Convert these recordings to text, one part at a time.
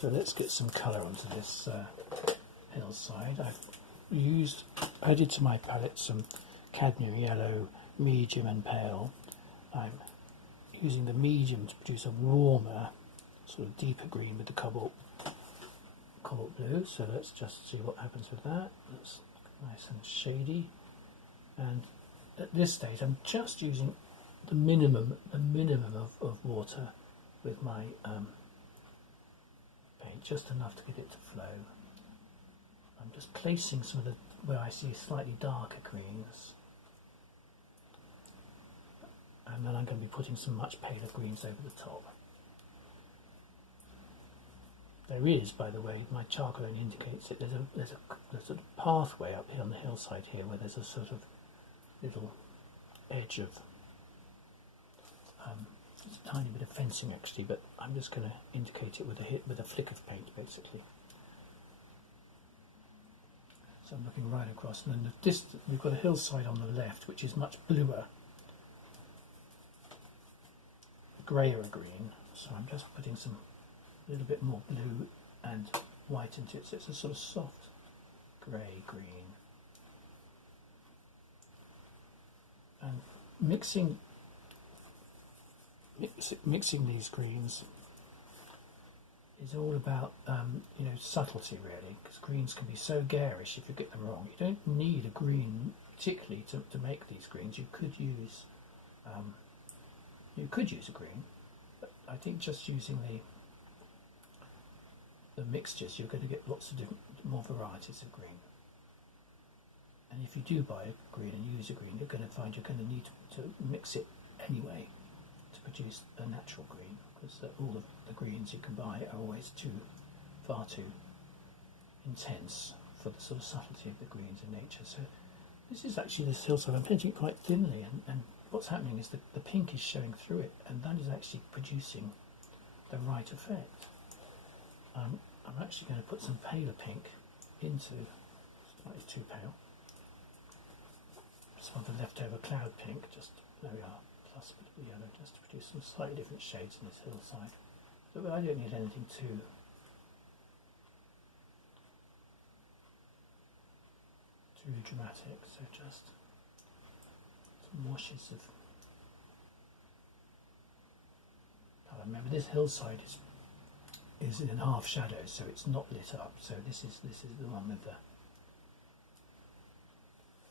So let's get some colour onto this hillside. I've added to my palette some cadmium yellow, medium and pale. I'm using the medium to produce a warmer, sort of deeper green with the cobalt blue. So let's just see what happens with that. That's nice and shady. And at this stage, I'm just using the minimum of water with my paint, just enough to get it to flow. I'm just placing some of the where I see slightly darker greens, and then I'm going to be putting some much paler greens over the top. There is, by the way, my charcoal only indicates it. There's a sort of pathway up here on the hillside here where there's a sort of little edge of it's a tiny bit of fencing actually, but I'm just going to indicate it with a flick of paint basically. So I'm looking right across, and then we've got a hillside on the left which is much bluer, greyer green. So I'm just putting some little bit more blue and white into it. So it's a sort of soft grey green, and mixing these greens is all about subtlety really, because greens can be so garish if you get them wrong. You don't need a green particularly to make these greens. You could use a green, but I think just using the mixtures, you're going to get lots of more varieties of green. And if you do buy a green and use a green, you're going to find you're going to need to mix it anyway to produce a natural green, because all of the greens you can buy are always far too intense for the sort of subtlety of the greens in nature. So this is actually this hillside. I'm painting it quite thinly, and what's happening is the pink is showing through it, and that is actually producing the right effect. I'm actually going to put some paler pink into, slightly too pale, some of the leftover cloud pink, just there we are, plus a bit of yellow, just to produce some slightly different shades in this hillside. But I don't need anything too dramatic, so just some washes of colour. Remember, this hillside is in half shadow, so it's not lit up. So this is the one with the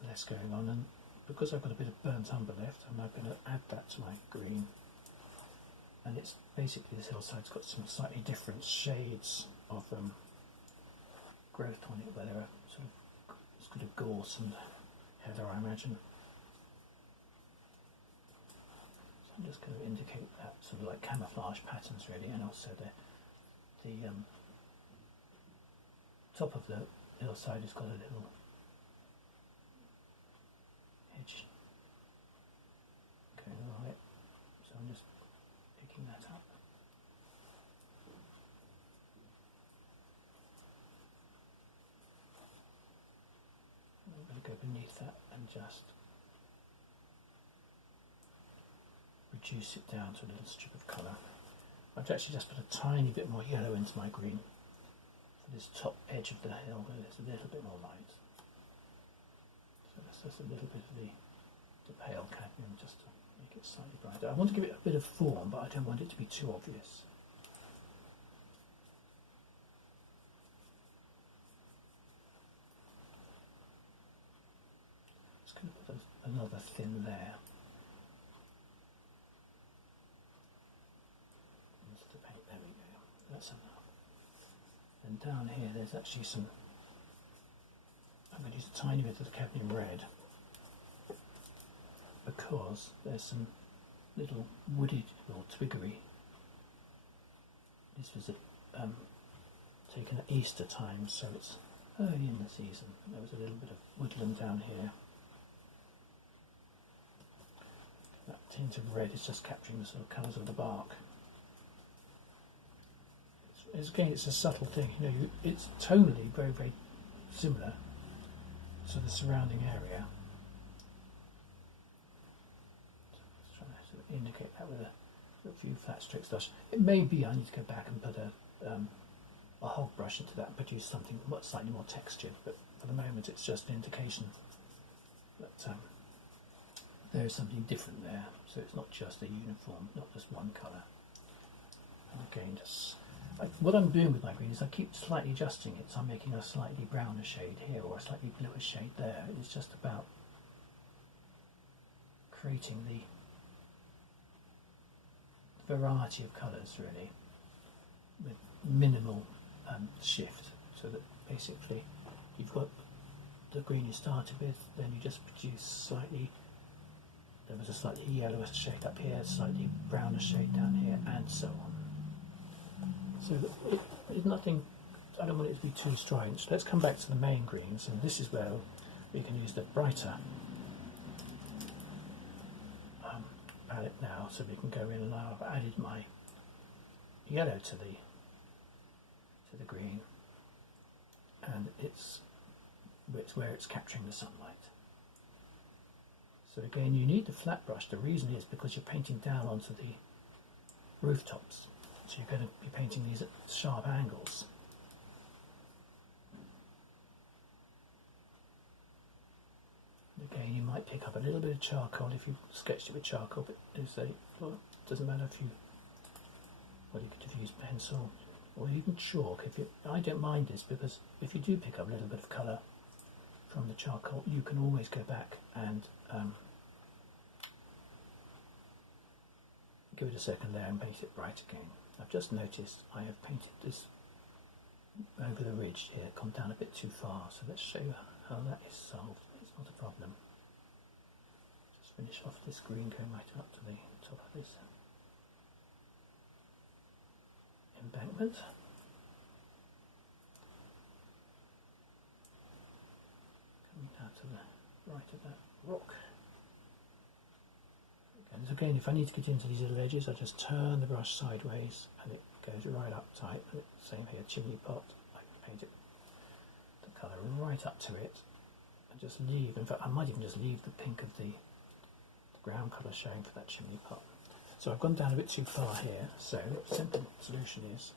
less going on, and because I've got a bit of burnt umber left, I'm now going to add that to my green. And it's basically, this hillside's got some slightly different shades of growth on it, where there are sort of, it's got a gorse and heather, I imagine. So I'm just going to indicate that sort of like camouflage patterns really, and also the top of the hillside has got a little edge going right, so I'm just picking that up. And I'm going to go beneath that and just reduce it down to a little strip of colour. I've actually just put a tiny bit more yellow into my green for this top edge of the hill where there's a little bit more light. So that's just a little bit of the pale cadmium just to make it slightly brighter. I want to give it a bit of form, but I don't want it to be too obvious. Just going to put another thin layer. There we go, that's enough. And down here there's actually some, I'm going to use a tiny bit of the cadmium red, because there's some little wooded or twiggery. This was taken at Easter time, so it's early in the season. There was a little bit of woodland down here. That tint of red is just capturing the sort of colours of the bark. Again, it's a subtle thing, it's tonally very, very similar to the surrounding area. So just trying to sort of indicate that with a few flat strokes. It may be I need to go back and put a hog brush into that and produce something slightly more textured, but for the moment it's just an indication that there is something different there, so it's not just a uniform, not just one colour. And again, just what I'm doing with my green is I keep slightly adjusting it, so I'm making a slightly browner shade here or a slightly bluer shade there. It's just about creating the variety of colours really, with minimal shift, so that basically you've got the green you started with, then you just produce slightly, there was a slightly yellower shade up here, slightly browner shade down here, and so on. So it's nothing, I don't want it to be too strident. Let's come back to the main greens, and this is where we can use the brighter palette now, so we can go in, and I've added my yellow to the green, and it's where it's capturing the sunlight. So again, you need the flat brush. The reason is because you're painting down onto the rooftops, so you're going to be painting these at sharp angles. Again, you might pick up a little bit of charcoal if you sketched it with charcoal, but it doesn't matter if you, well, you could have used pencil or even chalk. I don't mind this, because if you do pick up a little bit of colour from the charcoal, you can always go back and give it a second layer and paint it bright again. I've just noticed I have painted this over the ridge here, gone down a bit too far, so let's show you how that is solved. It's not a problem. Just finish off this green going right up to the top of this embankment. Coming down to the right of that rock. And again, if I need to get into these little edges, I just turn the brush sideways and it goes right up tight. Same here, chimney pot, I can paint it, the colour right up to it, and just leave, in fact I might even just leave the pink of the ground colour showing for that chimney pot. So I've gone down a bit too far here, so the simple solution is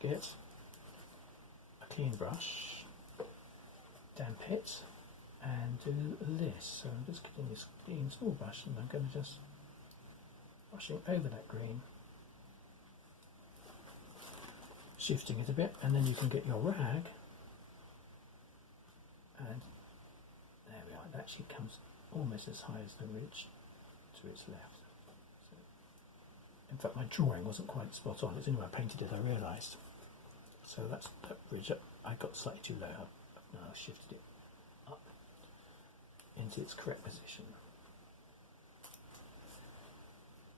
get a clean brush, damp it, and do this. So I'm just getting this clean small brush, and I'm going to just brushing over that green, shifting it a bit, and then you can get your rag, and there we are. It actually comes almost as high as the ridge to its left. So, in fact, my drawing wasn't quite spot on. It's only when I painted it I realised. So that's that ridge up. I got slightly too low. Now I've shifted it up into its correct position.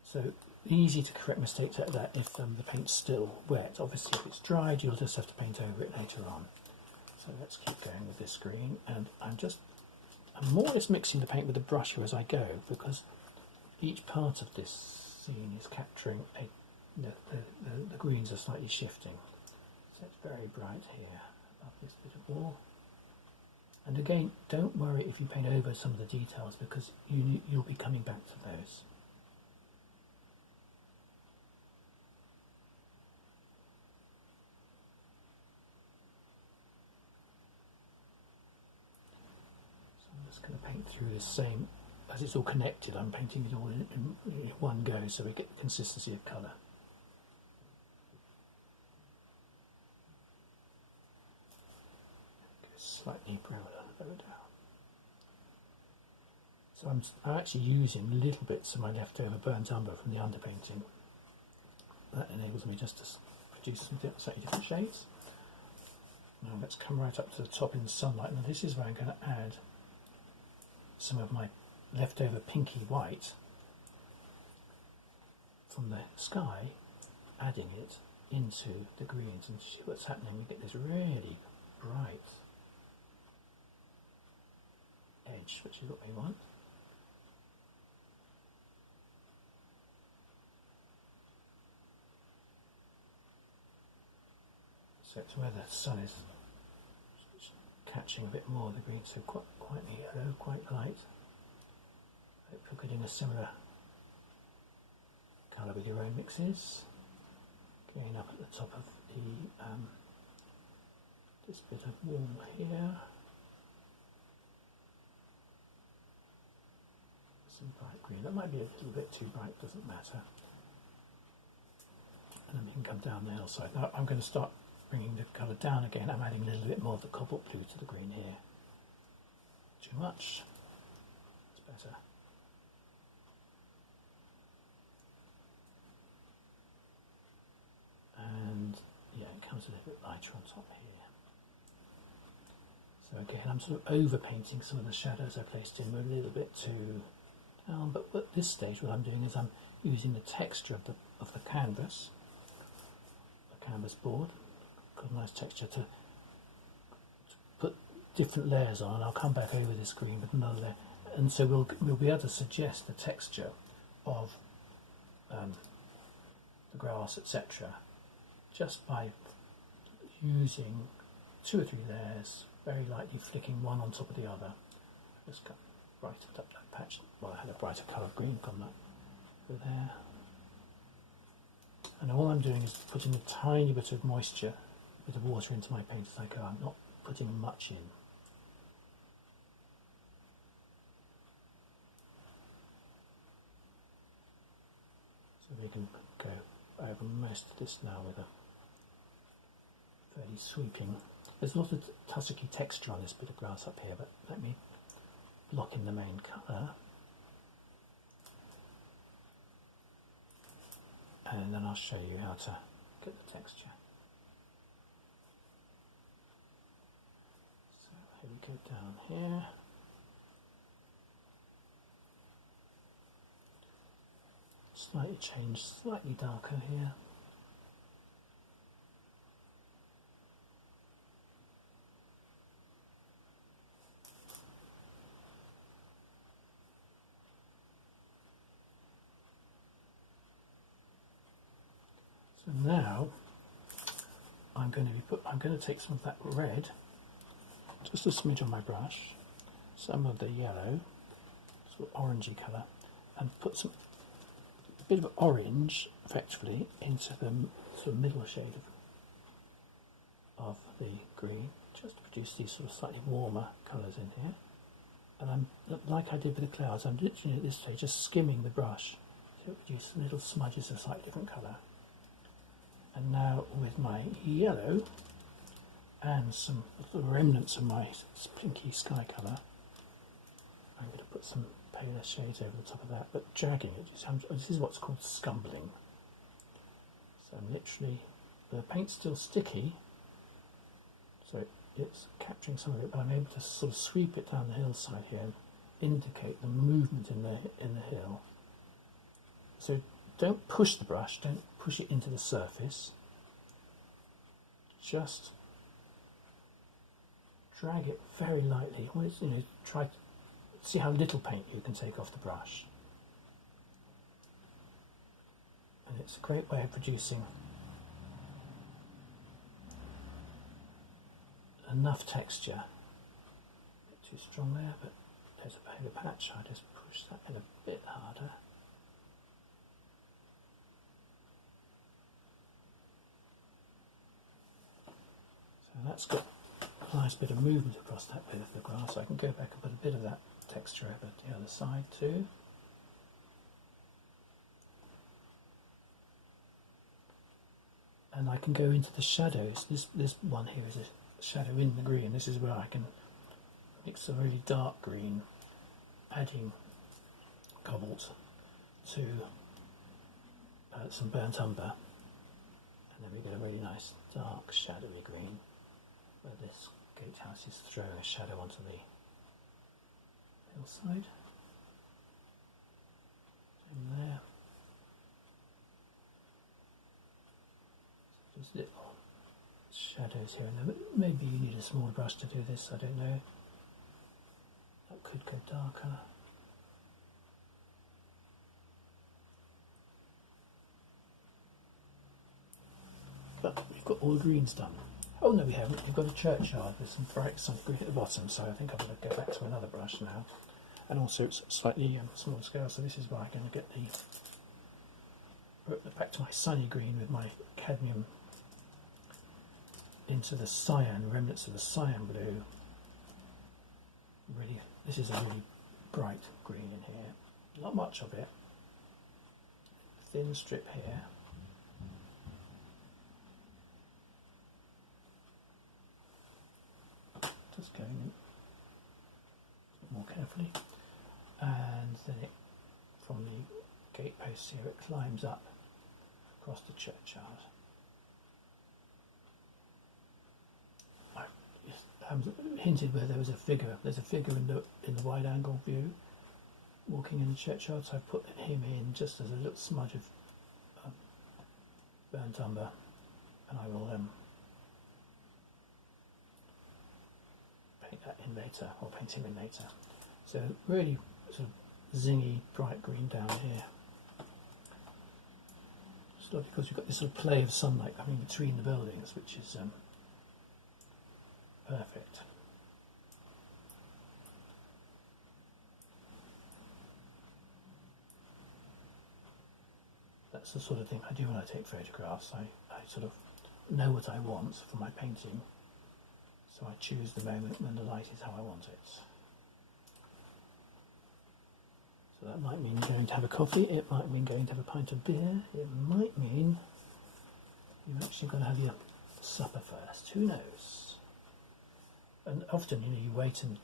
So easy to correct mistakes like that if the paint's still wet. Obviously if it's dried you'll just have to paint over it later on. So let's keep going with this green, and I'm more or less mixing the paint with the brush here as I go, because each part of this scene is capturing the greens are slightly shifting. So it's very bright here above this bit of wall. And again, don't worry if you paint over some of the details, because you'll be coming back to those. Going to paint through the same, as it's all connected, I'm painting it all in one go so we get the consistency of colour. Slightly browner lower down. So I'm actually using little bits of my leftover burnt umber from the underpainting. That enables me just to produce some slightly different shades. Now let's come right up to the top in the sunlight. Now this is where I'm going to add some of my leftover pinky white from the sky, adding it into the greens, and see what's happening. We get this really bright edge, which is what we want. So it's where the sun is catching a bit more of the green, so quite yellow, quite light. Hope you're getting a similar colour with your own mixes. Going up at the top of the this bit of wall here. Some bright green. That might be a little bit too bright, doesn't matter. And then we can come down the hillside. Now I'm going to start bringing the colour down again. I'm adding a little bit more of the cobalt blue to the green here. Too much. It's better. And yeah, it comes a little bit lighter on top here. So again, I'm sort of over painting some of the shadows I placed in. We're a little bit too down, but at this stage what I'm doing is I'm using the texture of the canvas, the canvas board. Got a nice texture to put different layers on, and I'll come back over this green with another layer, and so we'll be able to suggest the texture of the grass, etc., just by using 2 or 3 layers, very lightly flicking one on top of the other. Just kind of brightened up that patch. Well, I had a brighter colour of green come over there. And all I'm doing is putting a tiny bit of moisture, a bit of water into my paint as I go. I'm not putting much in. So we can go over most of this now with a fairly sweeping. There's a lot of tussocky texture on this bit of grass up here, but let me block in the main colour. And then I'll show you how to get the texture. So here we go down here. Slightly changed, slightly darker here. So now I'm going to take some of that red, just a smidge on my brush, some of the yellow, sort of orangey colour, and put a bit of orange, effectively, into the sort of middle shade of the green, just to produce these sort of slightly warmer colours in here. And I'm, like I did with the clouds, I'm literally at this stage just skimming the brush to produce little smudges of slightly different colour. And now with my yellow and some of the remnants of my pinky sky colour, I'm going to put some paler shades over the top of that, but dragging it. This is what's called scumbling. So I'm literally, the paint's still sticky, so it's capturing some of it, but I'm able to sort of sweep it down the hillside here and indicate the movement in the hill. So don't push the brush, don't push it into the surface, just drag it very lightly. Try to see how little paint you can take off the brush. And it's a great way of producing enough texture. A bit too strong there, but there's a paler patch. I just push that in a bit harder. So that's got a nice bit of movement across that bit of the grass. I can go back and put a bit of that texture over the other side too. And I can go into the shadows. This one here is a shadow in the green. This is where I can mix a really dark green, adding cobalt to some burnt umber, and then we get a really nice dark shadowy green where this gatehouse is throwing a shadow onto the hillside. In there. So there's little shadows here and there. Maybe you need a smaller brush to do this, I don't know. That could go darker. But we've got all the greens done. Oh no, we haven't. We've got a churchyard with some bright sun green at the bottom, so I think I'm going to go back to another brush now. And also it's slightly smaller scale, so this is where I'm going to get back to my sunny green with my cadmium into the cyan, remnants of the cyan blue. Really, this is a really bright green in here. Not much of it. Thin strip here. Just going in more carefully, and then it, from the gateposts here, it climbs up across the churchyard. I hinted where there was a figure. There's a figure in the wide-angle view walking in the churchyard, so I put him in just as a little smudge of burnt umber, and I will paint that in later, or paint him in later. So really sort of zingy, bright green down here. It's lovely because you've got this sort of play of sunlight coming between the buildings, which is perfect. That's the sort of thing I do when I take photographs. I sort of know what I want for my painting, so I choose the moment when the light is how I want it. So that might mean going to have a coffee, it might mean going to have a pint of beer, it might mean you're actually going to have your supper first, who knows? And often, you wait and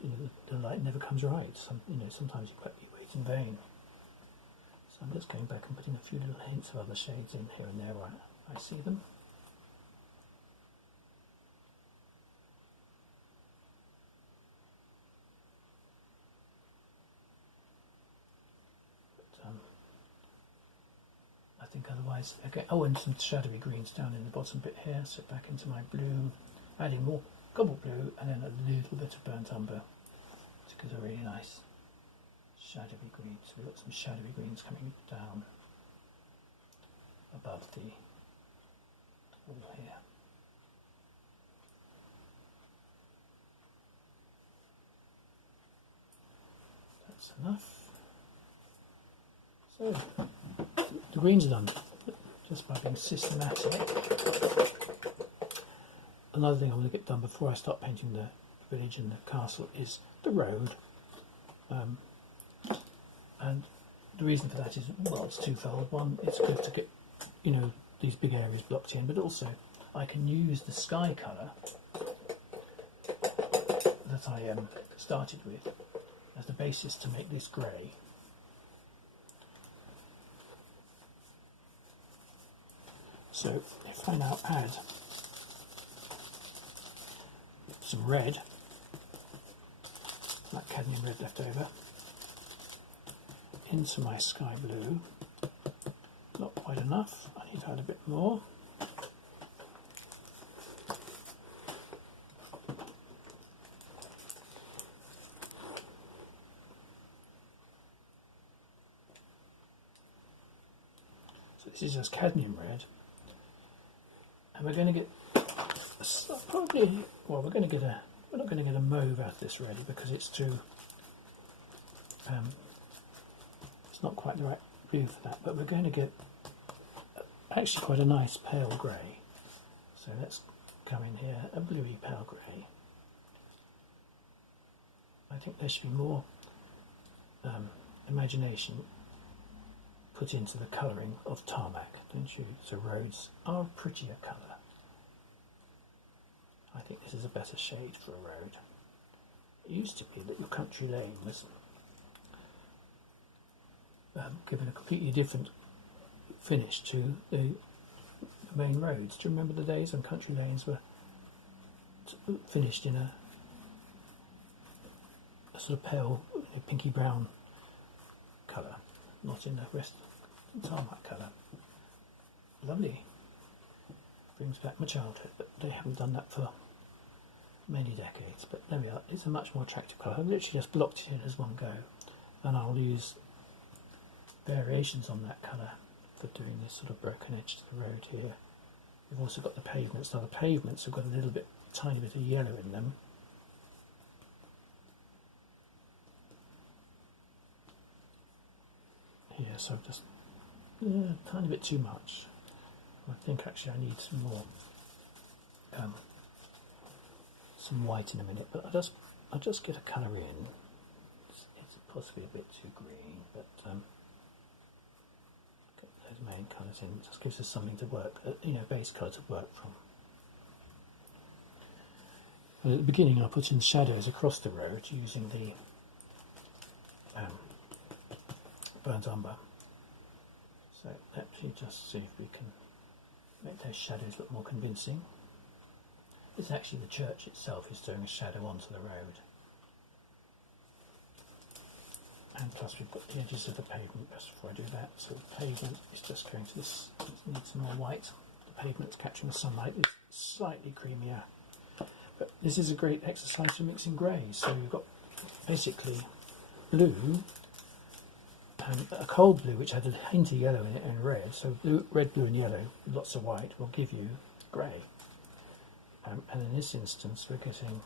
the light never comes right. Sometimes you wait in vain. So I'm just going back and putting a few little hints of other shades in here and there where I see them. But, I think otherwise, okay. Oh, and some shadowy greens down in the bottom bit here. So back into my blue, adding more cobalt blue, and then a little bit of burnt umber to give a really nice shadowy green. So we've got some shadowy greens coming down above the wall here. That's enough. So the greens are done just by being systematic. Another thing I want to get done before I start painting the village and the castle is the road. And the reason for that is, well, it's twofold. One, it's good to get, these big areas blocked in, but also I can use the sky colour that I started with as the basis to make this grey. So if I now add some red, that cadmium red left over, into my sky blue. Not quite enough, I need to add a bit more. So this is just cadmium red, and we're going to get probably, well, we're not going to get a mauve out of this really, because it's too it's not quite the right blue for that, but we're going to get actually quite a nice pale grey. So let's come in here, a bluey pale grey. I think there should be more imagination put into the colouring of tarmac, don't you? So roads are a prettier colour. I think this is a better shade for a road. It used to be that your country lane was given a completely different finish to the main roads. Do you remember the days when country lanes were finished in a sort of pale, pinky brown colour, not in the rest tarmac colour? Lovely. Brings back my childhood, but they haven't done that for many decades. But there we are. It's a much more attractive colour. I've literally just blocked it in as one go, and I'll use variations on that colour for doing this sort of broken edge to the road here. We've also got the pavements. Now the pavements have got a little bit, tiny bit of yellow in them. Here, so just a tiny bit too much. I think actually I need some more some white in a minute, but I'll just get a colour in. It's possibly a bit too green, but get those main colours in. It just gives us something to work, base colour to work from. And at the beginning, I put in shadows across the road using the burnt umber. So let me just see if we can make those shadows look more convincing. It's actually the church itself is throwing a shadow onto the road. And plus we've got the edges of the pavement. Just before I do that, so the pavement is just going to this, it needs some more white. The pavement's catching the sunlight, it's slightly creamier. But this is a great exercise for mixing greys. So you've got basically blue, and a cold blue which had a hint of yellow in it and red. So blue, red, blue and yellow with lots of white will give you grey. And in this instance we're getting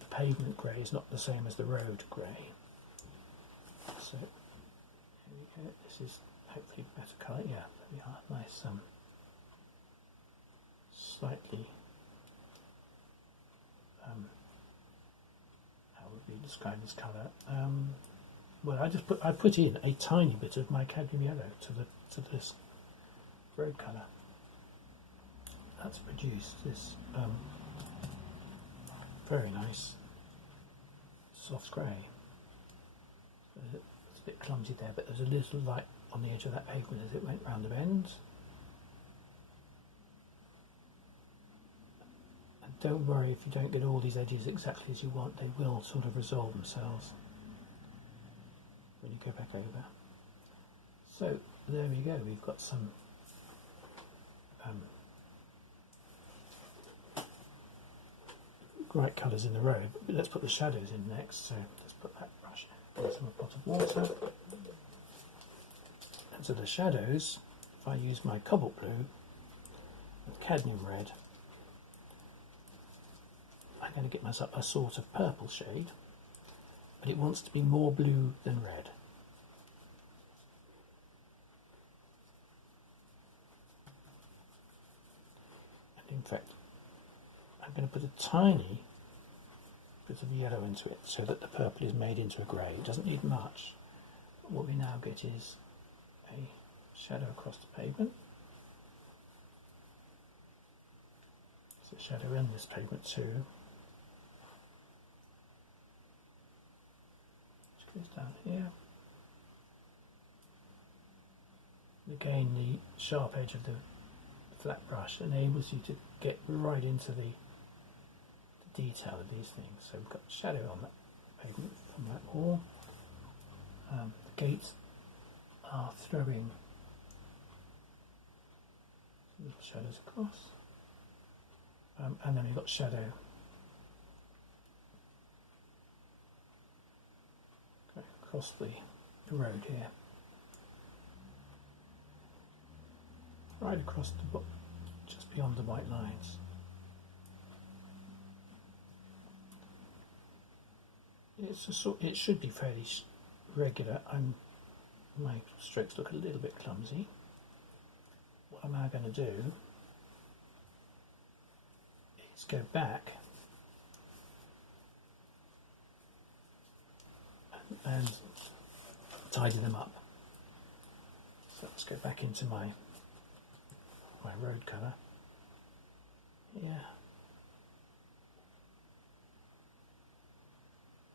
the pavement grey is not the same as the road grey. So here we go. This is hopefully better colour. Yeah, there we are. Nice, slightly. How would we describe this colour? Well, I put in a tiny bit of my cadmium yellow to this road colour. That's produced this very nice soft grey. It's a bit clumsy there, but there's a little light on the edge of that pavement as it went round the bend. And don't worry if you don't get all these edges exactly as you want, they will sort of resolve themselves when you go back over. So there we go, we've got some bright colours in the road, but let's put the shadows in next. So let's put that brush into a pot of water. And so the shadows, if I use my cobalt blue and cadmium red, I'm going to get myself a sort of purple shade, but it wants to be more blue than red. And in fact, I'm going to put a tiny bit of yellow into it so that the purple is made into a grey. It doesn't need much. But what we now get is a shadow across the pavement. There's a shadow in this pavement too. Which goes down here. Again, the sharp edge of the flat brush enables you to get right into the detail of these things. So we've got shadow on that pavement from that wall. The gates are throwing little shadows across, and then we've got shadow going across the road here, right across the book, just beyond the white lines. It should be fairly regular. My strokes look a little bit clumsy. What am I going to do is go back and tidy them up. So let's go back into my road colour. Yeah.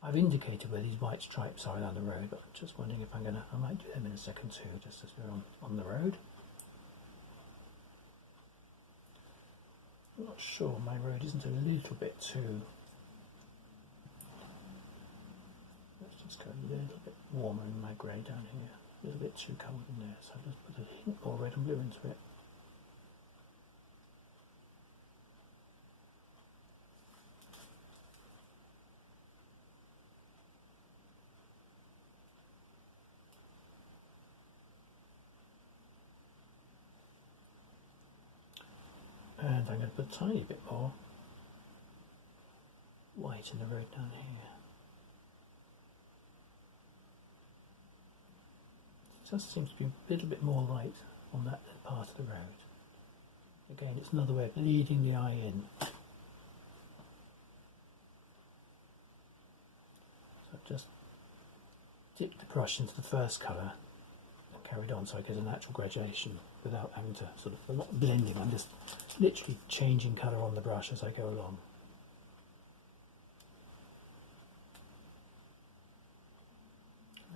I've indicated where these white stripes are down the road, but I'm just wondering if I might do them in a second too, just as we're on the road. I'm not sure, my road isn't a little bit too... Let's just go a little bit warmer in my grey down here, a little bit too cold in there, so I'll just put a hint more red and blue into it. And I'm going to put a tiny bit more white in the road down here. It just seems to be a little bit more light on that part of the road. Again, it's another way of leading the eye in. just dipped the brush into the first colour and carried on, so I get a natural gradation without having to sort of, I'm not blending, I'm just literally changing colour on the brush as I go along.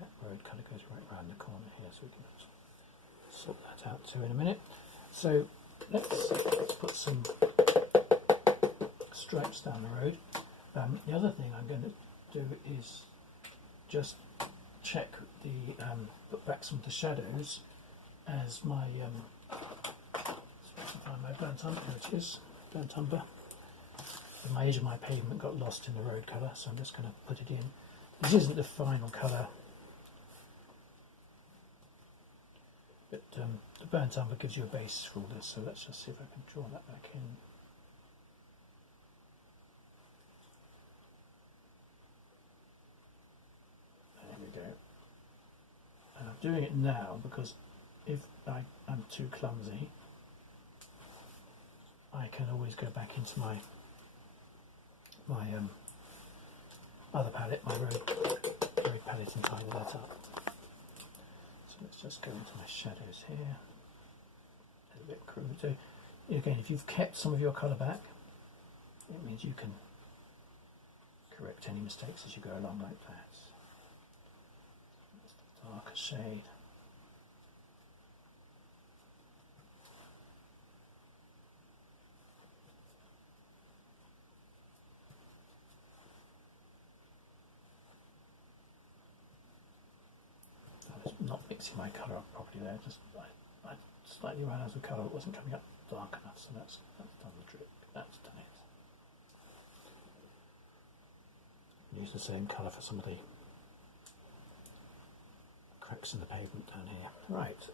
That road colour goes right round the corner here, so we can sort that out too in a minute. So let's put some stripes down the road. The other thing I'm going to do is just check the put back some of the shadows as my find my burnt umber, here it is, burnt umber. My edge of my pavement got lost in the road colour, so I'm just going to put it in. This isn't the final colour, but the burnt umber gives you a base for all this, so let's just see if I can draw that back in. I'm doing it now because if I'm too clumsy, I can always go back into my other palette, my road palette, and tidy that up. So let's just go into my shadows here. A little bit crude. So again, if you've kept some of your colour back, it means you can correct any mistakes as you go along like that. Darker shade. I was not mixing my colour up properly there, just I slightly ran out of colour, it wasn't coming up dark enough, so that's done the trick, that's done it. Use the same colour for some of the cracks in the pavement down here. Right,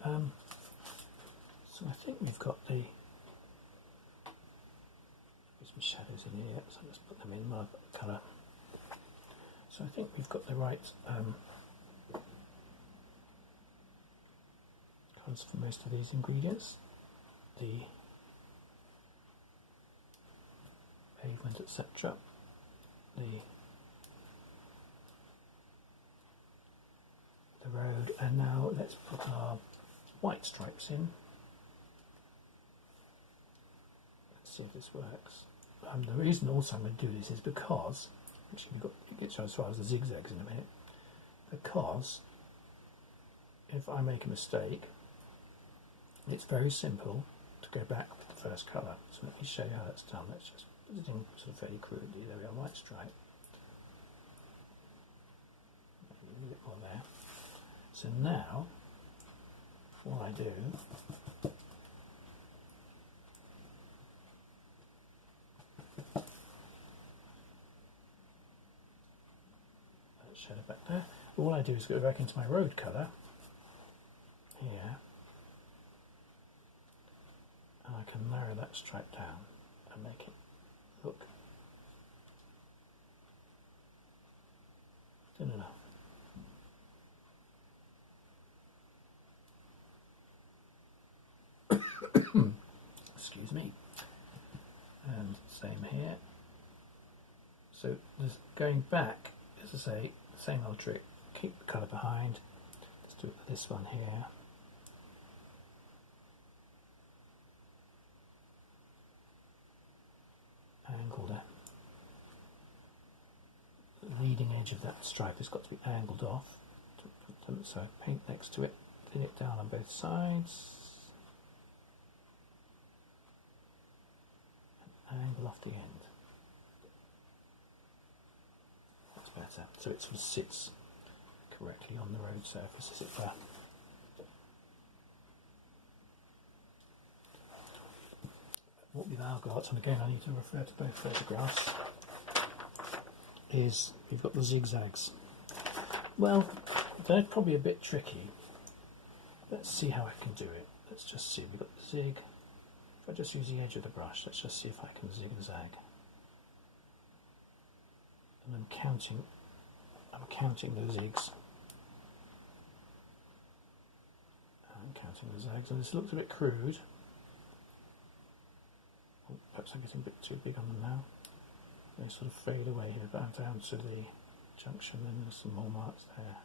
so I think we've got some shadows in here, so let's put them in my colour. So I think we've got the right colours for most of these ingredients. The pavement, etc. The road, and now let's put our white stripes in. Let's see if this works. The reason also I'm going to do this is because, actually we've got to get as far as the zigzags in a minute, because if I make a mistake, it's very simple to go back with the first colour. So let me show you how that's done. Let's just put it in sort of fairly crudely. There we are, white stripe. A little bit more there. So now, what I do shadow back there. All I do is go back into my road colour here, and I can narrow that stripe down and make it look thin enough. Excuse me. And same here. So just going back, as I say, same old trick. Keep the colour behind. Let's do it for this one here. Angle the leading edge of that stripe has got to be angled off. So paint next to it, thin it down on both sides. Angle off the end. That's better. So it sort of sits correctly on the road surface, as it were. What we've now got, and again I need to refer to both photographs, is we've got the zigzags. Well, they're probably a bit tricky. Let's see how I can do it. Let's just see. We've got the zig. If I just use the edge of the brush, let's just see if I can zig and zag. And I'm counting the zigs. I'm counting the zags, and this looks a bit crude. Perhaps I'm getting a bit too big on them now. They sort of fade away here, but I'm down to the junction, and there's some more marks there.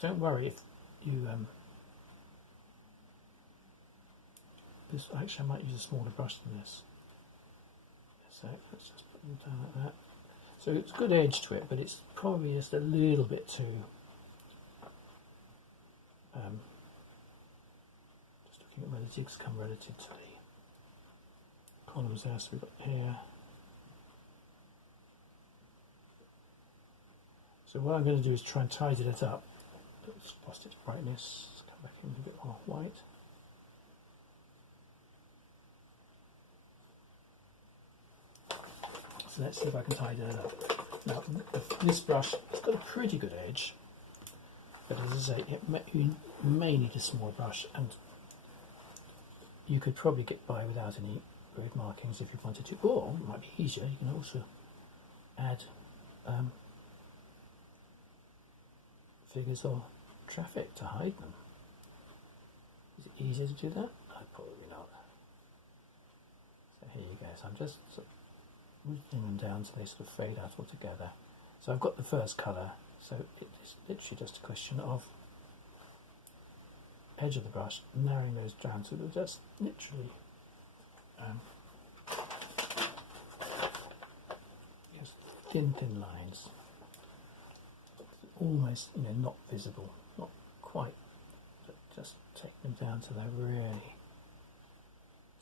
Don't worry if you this, actually I might use a smaller brush than this. So let's just put them down like that. So it's good edge to it, but it's probably just a little bit too just looking at where the jigs come relative to the columns there. So we've got here. So what I'm going to do is try and tidy it up. It's lost its brightness. Let's come back in with a bit more white. So let's see if I can tidy that up. Now, this brush has got a pretty good edge, but as I say, you may need a small brush, and you could probably get by without any road markings if you wanted to. Or it might be easier, you can also add figures or traffic to hide them. Is it easier to do that? No, probably not. So here you go. So I'm just sort of whittling them down so they sort of fade out altogether. So I've got the first colour, so it's literally just a question of edge of the brush, narrowing those down so they're just literally just thin lines, almost, you know, not visible, not quite, but just take them down so they're really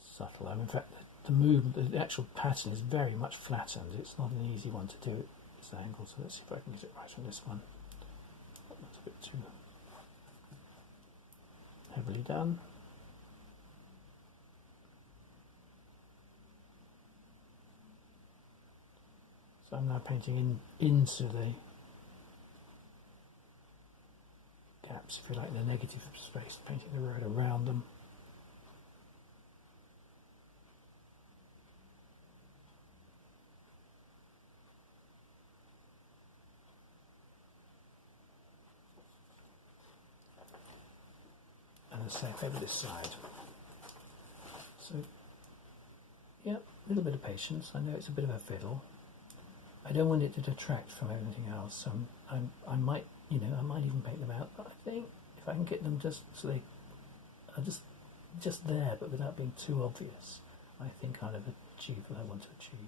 subtle. I mean, in fact, the movement, the actual pattern is very much flattened. It's not an easy one to do at this angle, so let's see if I can get it right on this one. That's a bit too heavily done. So I'm now painting into the gaps, if you like, the negative space, painting the road around them. And the same over this side. So, yeah, a little bit of patience. I know it's a bit of a fiddle. I don't want it to detract from everything else. I might, you know, I might even paint them out. But I think if I can get them just so they are just there, but without being too obvious, I think I'll have achieved what I want to achieve.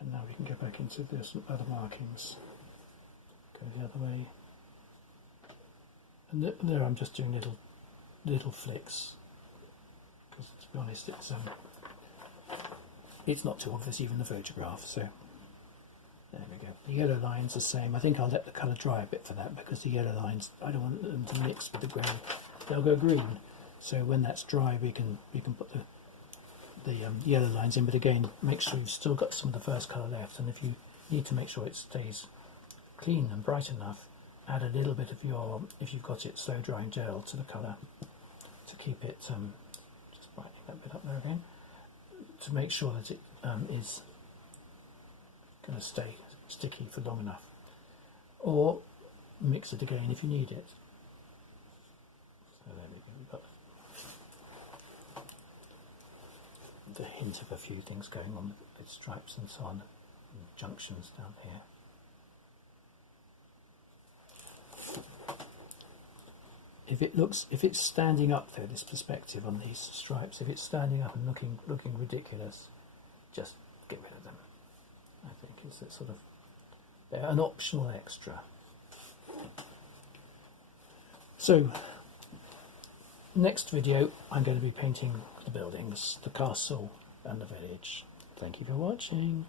And now we can go back into some other markings. Go the other way. And there I'm just doing little flicks, because to be honest, it's not too obvious even in the photograph. So there we go. The yellow line's the same. I think I'll let the colour dry a bit for that, because the yellow lines, I don't want them to mix with the grey. They'll go green. So when that's dry, we can put the yellow lines in. But again, make sure you've still got some of the first colour left. And if you need to make sure it stays clean and bright enough, add a little bit of your, if you've got it slow drying gel, to the colour to keep it, just brightening that bit up there again, to make sure that it is going to stay sticky for long enough. Or mix it again if you need it. So there we go, we've got the hint of a few things going on with stripes and so on, and junctions down here. If it's standing up though, this perspective on these stripes, if it's standing up and looking ridiculous, just get rid of them. I think it's a sort of, they're an optional extra. So, next video I'm going to be painting the buildings, the castle and the village. Thank you for watching.